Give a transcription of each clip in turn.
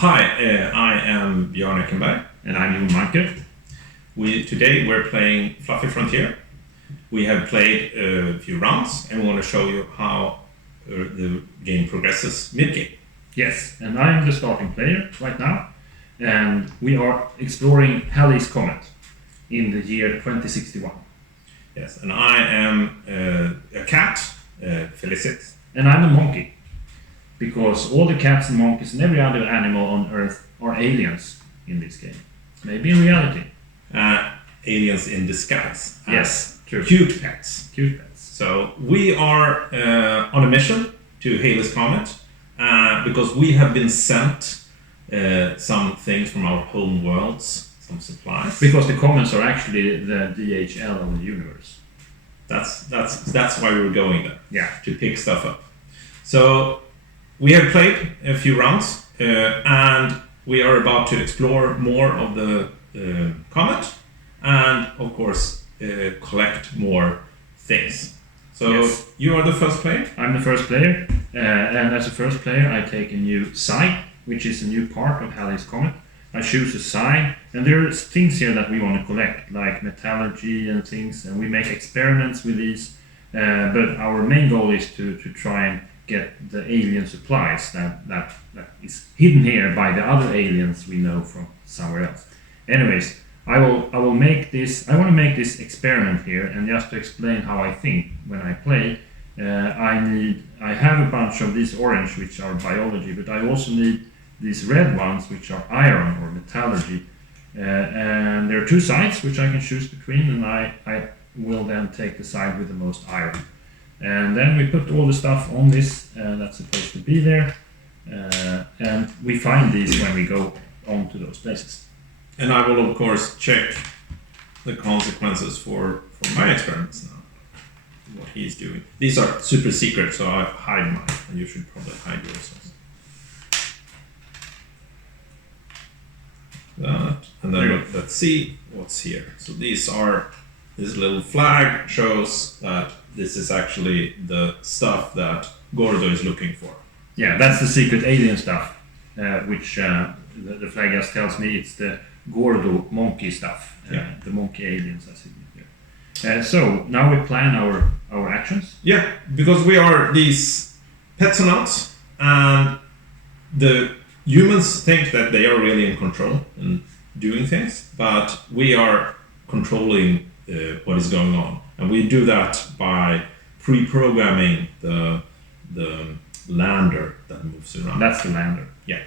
Hi, I am Björn Ekeberg. And I'm Manker. Today we're playing Fluffy Frontier. We have played a few rounds and we want to show you how the game progresses mid-game. Yes, and I'm the starting player right now. And we are exploring Halley's Comet in the year 2061. Yes, and I am a cat, Felicit. And I'm a monkey. Because all the cats and monkeys and every other animal on Earth are aliens in this game. Maybe in reality. Aliens in disguise. Yes, true. Cute pets. Cute pets. So we are on a mission to Halley's Comet because we have been sent some things from our home worlds, some supplies. Because the comets are actually the DHL of the universe. That's why we're going there. Yeah. To pick stuff up. So we have played a few rounds and we are about to explore more of the comet and of course collect more things. So yes. You are the first player? I'm the first player, and as a first player I take a new site, which is a new part of Halley's Comet. I choose a sign, and there's things here that we want to collect, like metallurgy and things, and we make experiments with these, but our main goal is to try and get the alien supplies that is hidden here by the other aliens we know from somewhere else. Anyways, I will make this. I want to make this experiment here, and just to explain how I think when I play, I have a bunch of these orange, which are biology, but I also need these red ones, which are iron or metallurgy, and there are two sides which I can choose between, and I will then take the side with the most iron. And then we put all the stuff on this that's supposed to be there, and we find these when we go on to those places. And I will of course check the consequences for my experiments now, what he's doing. These are super secret, so I hide mine, and you should probably hide yours also. That, and then let's see what's here. So this little flag shows that this is actually the stuff that Gordo is looking for. Yeah, that's the secret alien stuff, which the flag just tells me it's the Gordo monkey stuff, the monkey aliens as it is here. So now we plan our actions. Yeah, because we are these petsonauts, and the humans think that they are really in control and doing things, but we are controlling what is going on. And we do that by pre-programming the lander that moves around. That's the lander. Yeah.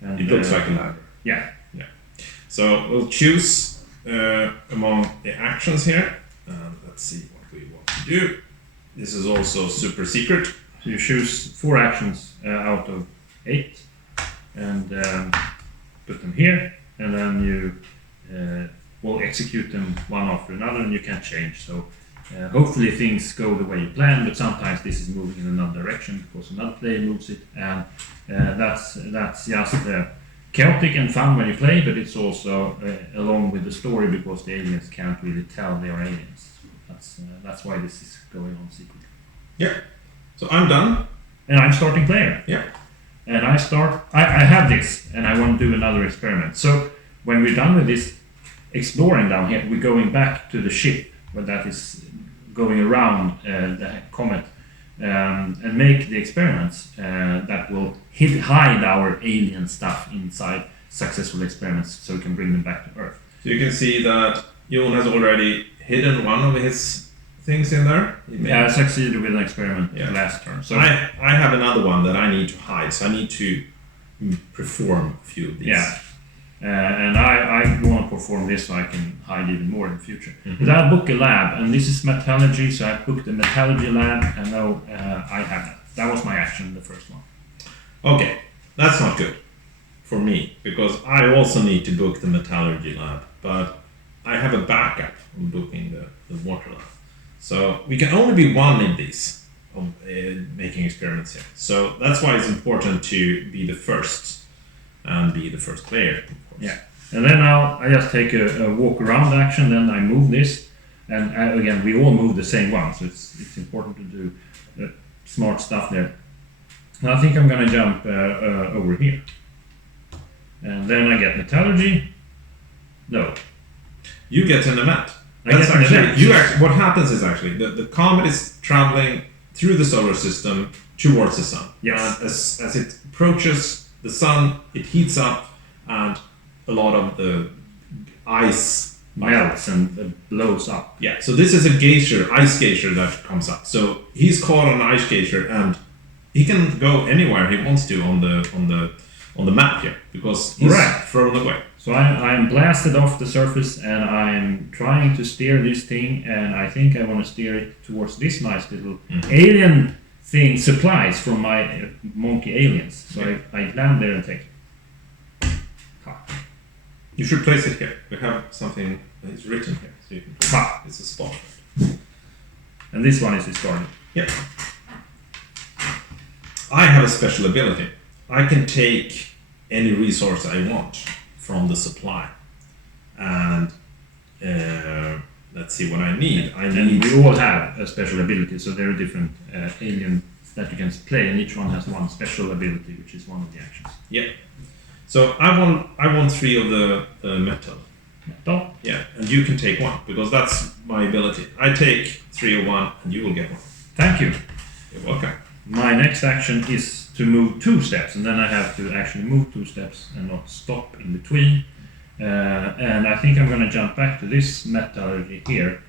And, it looks like a lander. Yeah. Yeah. So we'll choose among the actions here. Let's see what we want to do. This is also super secret. So you choose 4 actions out of 8 and put them here, and then you will execute them one after another, and you can't change. So hopefully things go the way you plan, but sometimes this is moving in another direction because another player moves it, and that's just chaotic and fun when you play, but it's also along with the story because the aliens can't really tell they are aliens. That's why this is going on secretly. Yeah. So I'm done. And I'm starting player. Yeah. And I have this, and I want to do another experiment. So when we're done with this exploring down here, we're going back to the ship when that is going around the comet and make the experiments that will hide our alien stuff inside successful experiments so we can bring them back to Earth. So you can see that Jon has already hidden one of his things in there. I succeeded with an experiment last turn. So I have another one that I need to hide, so I need to perform a few of these. Yeah. And I want to perform this so I can hide even more in the future. Mm-hmm. But I book a lab, and this is metallurgy, so I booked a metallurgy lab, and now I have that. That was my action, the first one. Okay, that's not good for me, because I also need to book the metallurgy lab, but I have a backup on booking the water lab. So we can only be one in these, making experiments here. So that's why it's important to be the first and be the first player, of course. Yeah, and then now I just take a walk around action, then I move this, and again we all move the same one, so it's important to do smart stuff there. And I think I'm gonna jump over here. And then I get metallurgy. No. You get an event. I get an event. What happens is actually the comet is traveling through the solar system towards the sun. Yes. And as it approaches the sun, it heats up, and a lot of the ice melts and blows up. Yeah. So this is a ice glacier that comes up. So he's caught on an ice glacier, and he can go anywhere he wants to on the map here because he's thrown away. So I'm blasted off the surface, and I'm trying to steer this thing, and I think I want to steer it towards this nice little alien thing, supplies from my monkey aliens. So I land there and take it. You should place it here. We have something that is written here, so you can. It's a spot. And this one is discarded. Yep. I have a special ability. I can take any resource I want from the supply, and let's see what I need. And we all have a special ability, so there are different aliens that you can play, and each one has one special ability, which is one of the actions. Yeah. So I want 3 of the metal. Metal? Yeah, and you can take 1 because that's my ability. I take 3 of 1, and you will get 1. Thank you. You're welcome. My next action is to move 2 steps, and then I have to actually move 2 steps and not stop in between. And I think I'm going to jump back to this metallurgy here,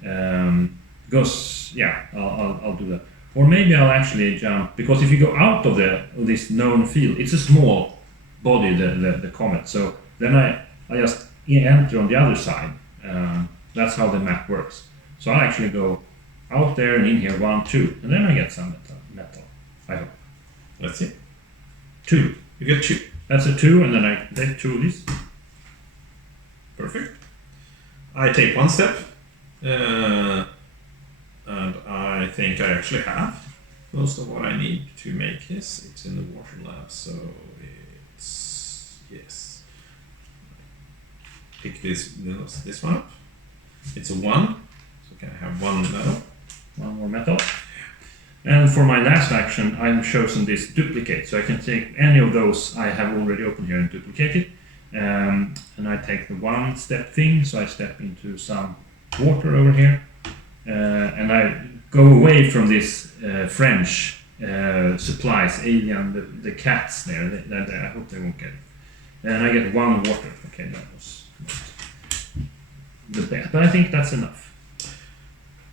because I'll do that. Or maybe I'll actually jump, because if you go out of this known field, it's a small body, the comet. So then I just enter on the other side. That's how the map works. So I actually go out there and in here 1, 2, and then I get some metal. I hope. Let's see. 2. You get 2. That's a 2, and then I take 2 of these. Perfect. I take 1 step, and I think I actually have most of what I need to make this. It's in the water lab, so it's yes. Pick this one up. It's a 1, so can I have 1 metal? 1 more metal. And for my last action, I've chosen this duplicate, so I can take any of those I have already opened here and duplicate it. And I take the 1 step thing, so I step into some water over here, and I go away from this French supplies alien, the cats there. I hope they won't get it. And I get 1 water. Okay, that was not the best, but I think that's enough.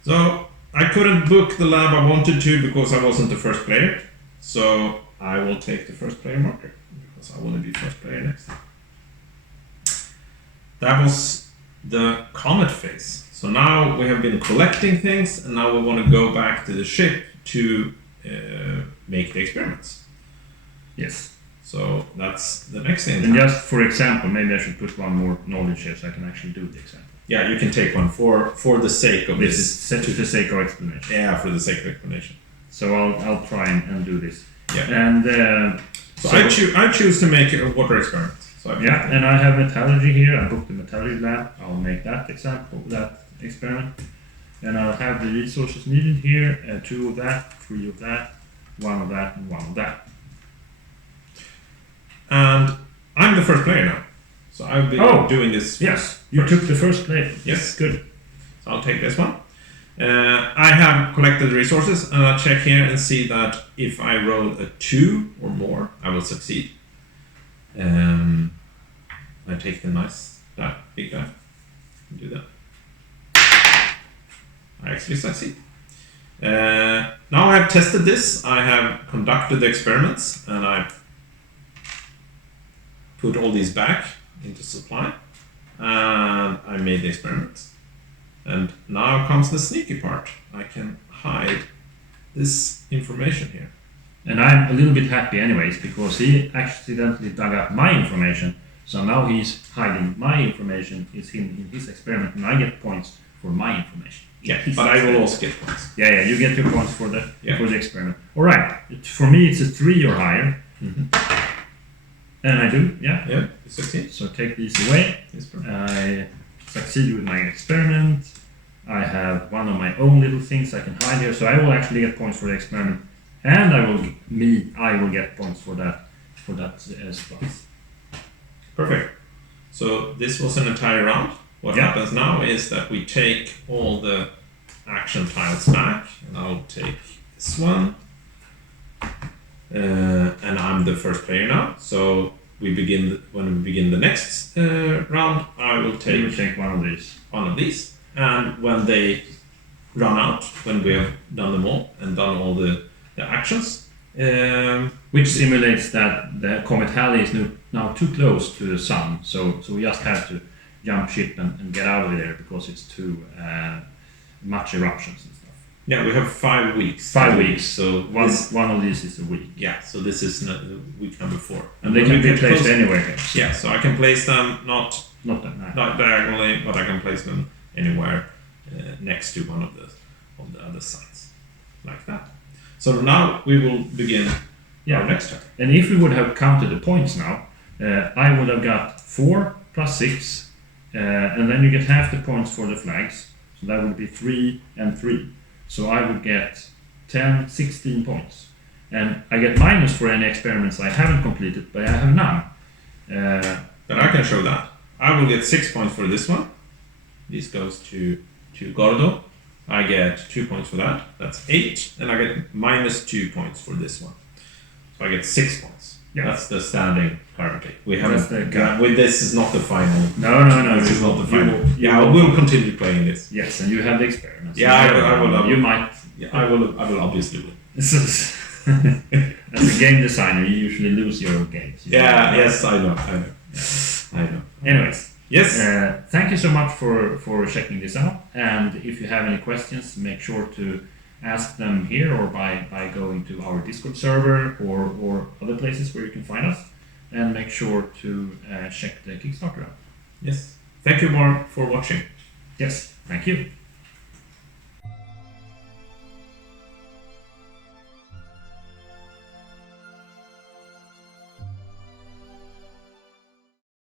So I couldn't book the lab I wanted to because I wasn't the first player. So I will take the first player marker because I want to be first player next time. That was the comet phase. So now we have been collecting things, and now we want to go back to the ship to make the experiments. Yes. So that's the next thing. And just for example, maybe I should put 1 more knowledge here so I can actually do the example. Yeah, you can take 1 for the sake of this. This is set to the sake of explanation. Yeah, for the sake of explanation. So I'll try and do this. Yeah. And so I choose to make a water experiment. So and I have metallurgy here. I booked the metallurgy lab. I'll make that experiment. And I'll have the resources needed here. 2 of that, 3 of that, 1 of that, and 1 of that. And I'm the first player now. So I'll be doing this. Yes, you took the first play. Yes. Good. So I'll take this one. I have collected resources, and I'll check here and see that if I roll a 2 or more, I will succeed. I take the big guy, and do that. I actually succeed. Now I have tested this. I have conducted the experiments, and I put all these back into supply, and I made the experiments. And now comes the sneaky part. I can hide this information here. And I'm a little bit happy anyways, because he accidentally dug up my information. So now he's hiding my information, it's in his experiment, and I get points for my information. Yeah, but I will also get points. Yeah, you get your points for the experiment. Alright, for me it's a 3 or higher. Mm-hmm. And I do, Yeah, you succeed. So take these away. I succeed with my experiment. I have 1 of my own little things I can hide here, so I will actually get points for the experiment, and I will get points for that spice. Perfect. So this was an entire round. What Yeah. happens now is that we take all the action tiles back, and I'll take this one. And I'm the first player now. So when we begin the next round, I will You will take take one of these. one of these. And when they run out, when we have done them all and done all the actions, Which simulates that the Comet Halley is now too close to the sun, so we just have to jump ship and get out of there because it's too much eruptions and stuff. yeah, we have 5 weeks. 5 weeks, So one of these is a week. yeah, so this is week number 4. And they when can we be get placed close- anywhere. Yeah, so I can place them not Not diagonally, but I can place them anywhere next to one of the other sides, like that. So now we will begin our next turn. And if we would have counted the points now, I would have got 4 plus 6, and then you get half the points for the flags, so that would be 3 and 3. So I would get 10, 16 points. And I get minus for any experiments I haven't completed, but I have none. But I can show that. I will get 6 points for this one. This goes to Gordo. I get 2 points for that. That's 8. And I get minus 2 points for this one. So I get 6 points. Yeah. That's the standing currently. We That's haven't. the- With this is not the final. No. This is not the final. You I will continue playing this. Yes, and you have the experiments. Yeah, I will. You might. Yeah, I will obviously win. As a game designer, you usually lose your games. Yeah. Yes, I know. Anyways. Yes. Thank you so much for checking this out. And if you have any questions, make sure to ask them here or by going to our Discord server or other places where you can find us. And make sure to check the Kickstarter out. Yes. Thank you more for watching. Yes, thank you.